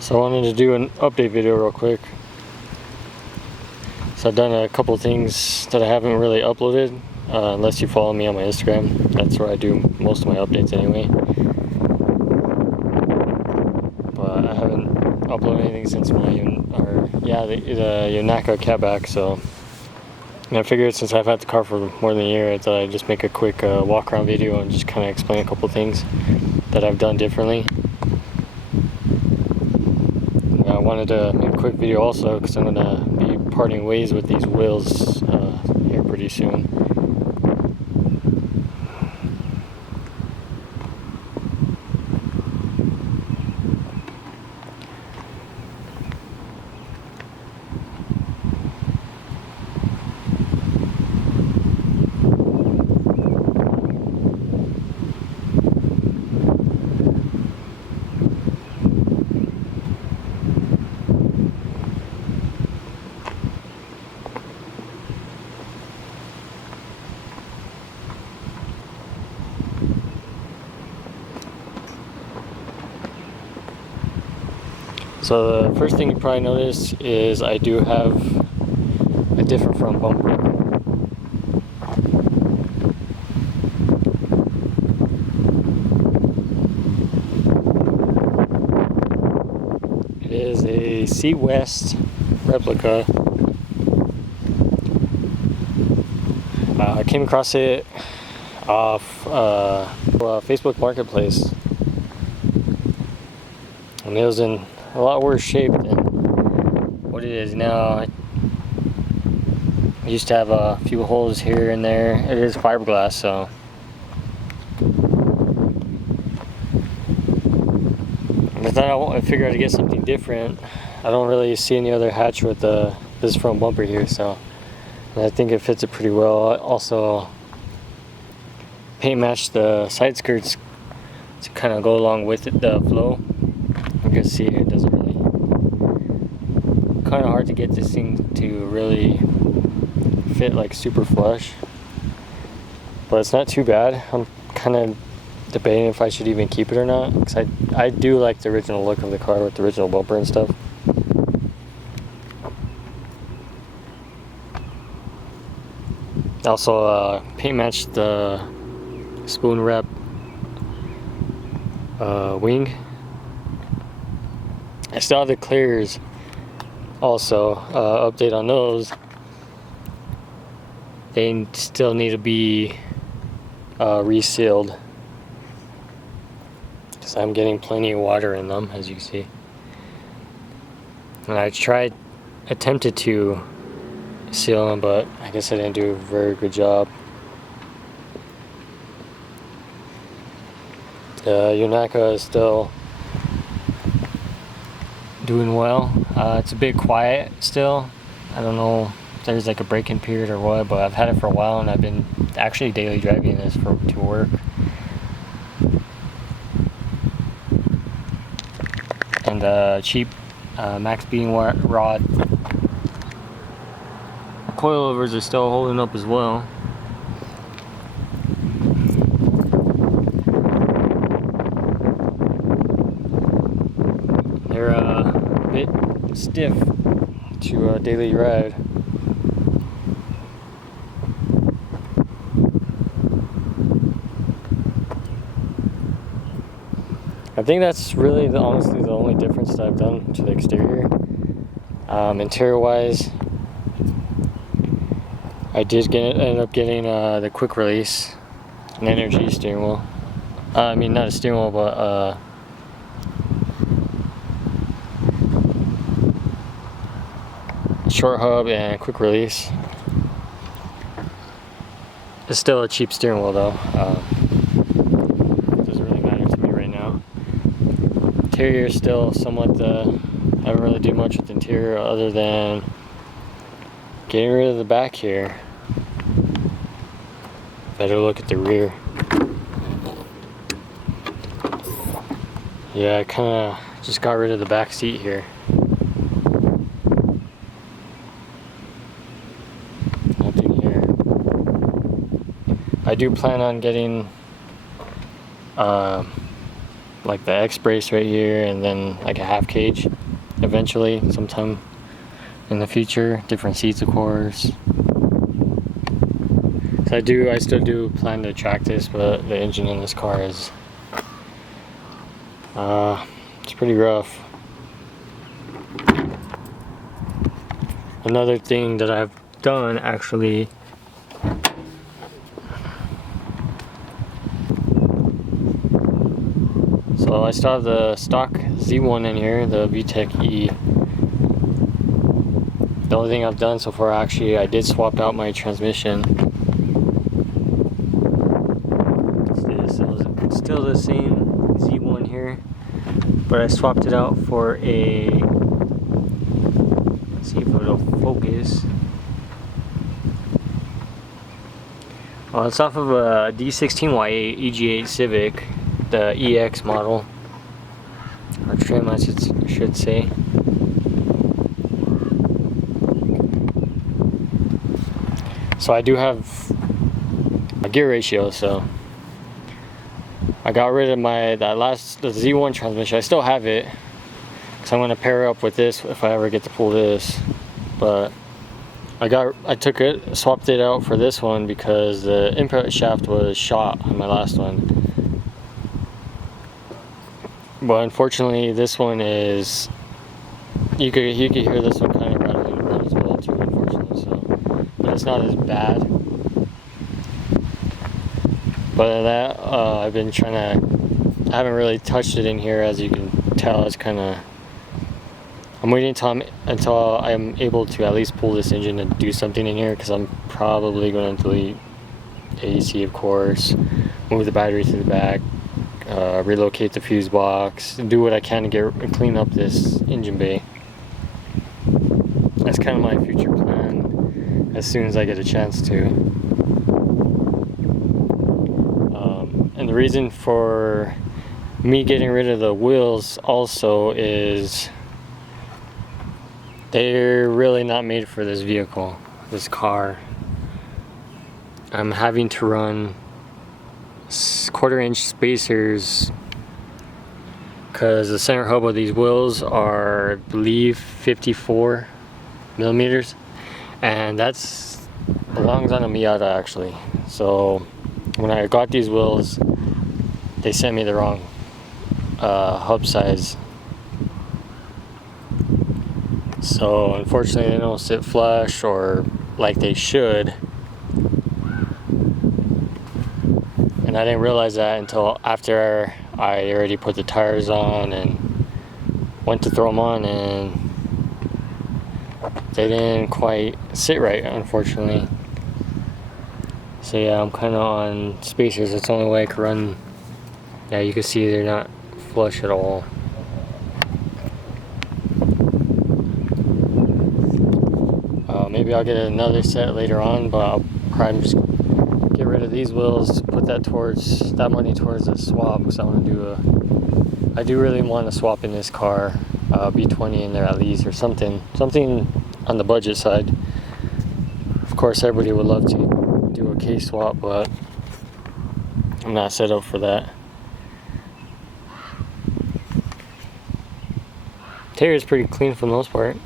So I wanted to do an update video real quick. So I've done a couple things that I haven't really uploaded, unless you follow me on my Instagram. That's where I do most of my updates anyway. But I haven't uploaded anything since my the Yonaka catback. So I figured since I've had the car for more than a year, I thought I'd just make a quick walk around video and just kind of explain a couple things that I've done differently. I wanted to make a quick video also because I'm going to be parting ways with these wheels here pretty soon. So the first thing you probably notice is I do have a different front bumper. It is a Sea West replica. I came across it off Facebook Marketplace, and it was in a lot worse shape than what it is now. I used to have a few holes here and there. It is fiberglass, so I figured I'd get something different. I don't really see any other hatch with this front bumper here, so I think it fits it pretty well. I also paint matched the side skirts to kind of go along with it, the flow. You can see it doesn't really, kind of hard to get this thing to really fit like super flush, but it's not too bad. I'm kind of debating if I should even keep it or not, because I do like the original look of the car with the original bumper and stuff. Also paint matched the spoon wrap wing. I still have the clears also. Update on those. They still need to be resealed because I'm getting plenty of water in them, as you can see. And I attempted to seal them, but I guess I didn't do a very good job. The Yonaka is still doing well. It's a bit quiet still. I don't know if there's like a break-in period or what, but I've had it for a while and I've been actually daily driving this to work. And cheap max being rod coilovers are still holding up as well. They're a bit stiff to daily ride. I think that's really honestly the only difference that I've done to the exterior. Interior wise, I did end up getting the quick release and energy steering wheel. I mean, not a steering wheel, but short hub and quick release. It's still a cheap steering wheel though. Doesn't really matter to me right now. Interior is still somewhat, I haven't really done much with the interior other than getting rid of the back here. Better look at the rear. Yeah, I kind of just got rid of the back seat here. Nothing here. I do plan on getting like the X brace right here, and then like a half cage eventually, sometime in the future. Different seats, of course. So I still do plan to track this, but the engine in this car is it's pretty rough. Another thing that I've done actually, so I still have the stock Z1 in here, the VTEC E. The only thing I've done so far, actually, I did swap out my transmission. It's still the same Z1 here, but I swapped it out for a, let's see if it'll focus. Well, it's off of a D16Y8 EG8 Civic, the EX model, or trim I should say. So I do have a gear ratio, so I got rid of the Z1 transmission. I still have it, because I'm going to pair it up with this if I ever get to pull this. But I took it, swapped it out for this one because the input shaft was shot on my last one. But unfortunately, this one is, you could hear this one kind of rattling around as well too, unfortunately. So, but it's not as bad. But that I've been trying to, I haven't really touched it in here, as you can tell. It's kind of, I'm waiting until I'm able to at least pull this engine and do something in here, because I'm probably going to delete AC, of course, move the battery to the back, relocate the fuse box, do what I can to clean up this engine bay. That's kind of my future plan, as soon as I get a chance to. And the reason for me getting rid of the wheels also is they're really not made for this vehicle, this car. I'm having to run 1/4 inch spacers because the center hub of these wheels are, I believe, 54 millimeters, and that's belongs on a Miata actually. So when I got these wheels, they sent me the wrong hub size. So unfortunately, they don't sit flush or like they should. And I didn't realize that until after I already put the tires on and went to throw them on, and they didn't quite sit right, unfortunately. So yeah, I'm kind of on spacers. It's the only way I can run. Yeah, you can see they're not flush at all. Maybe I'll get another set later on, but I'll probably just get rid of these wheels, put that money towards a swap, because I do really want to swap in this car, B20 in there at least, or something on the budget side. Of course, everybody would love to do a case swap, but I'm not set up for that. Interior is pretty clean for the most part.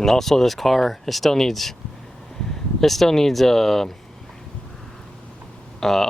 And also, this car, it still needs a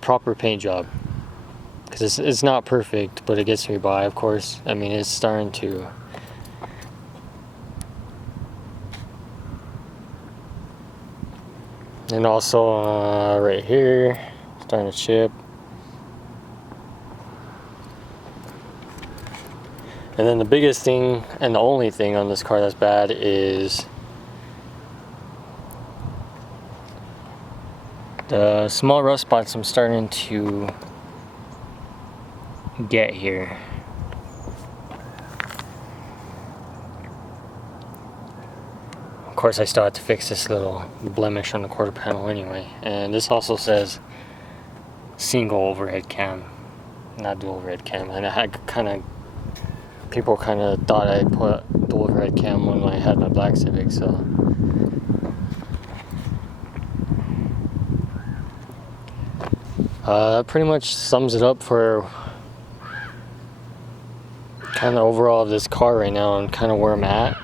proper paint job, because it's not perfect, but it gets me by, of course. I mean, it's starting to. And also right here, starting to chip. And then the biggest thing, and the only thing on this car that's bad, is the small rust spots I'm starting to get here. Of course, I still have to fix this little blemish on the quarter panel anyway. And this also says single overhead cam, not dual overhead cam. And I had people kind of thought I put dual overhead cam when I had my black Civic, so That pretty much sums it up for kind of overall of this car right now and kind of where I'm at.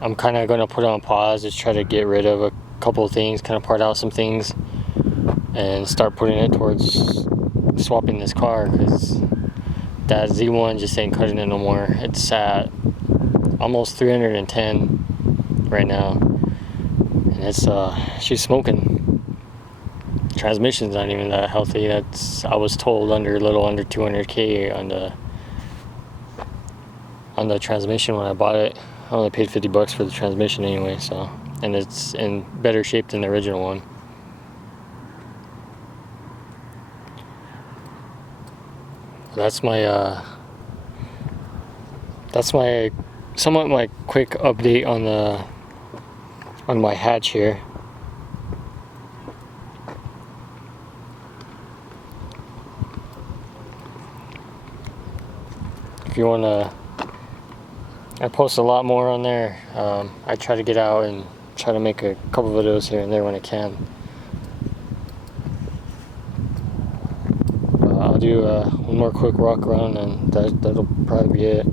I'm kind of going to put it on pause, just try to get rid of a couple of things, kind of part out some things, and start putting it towards swapping this car, because that Z1 just ain't cutting it no more. It's at almost 310 right now, and it's she's smoking. Transmission's not even that healthy. That's, I was told, a little under 200K on the transmission when I bought it. I only paid $50 for the transmission anyway, so, and it's in better shape than the original one. That's my somewhat my quick update on my hatch here. If you wanna, I post a lot more on there. I try to get out and try to make a couple videos here and there when I can. I'll do one more quick walk around, and that'll probably be it.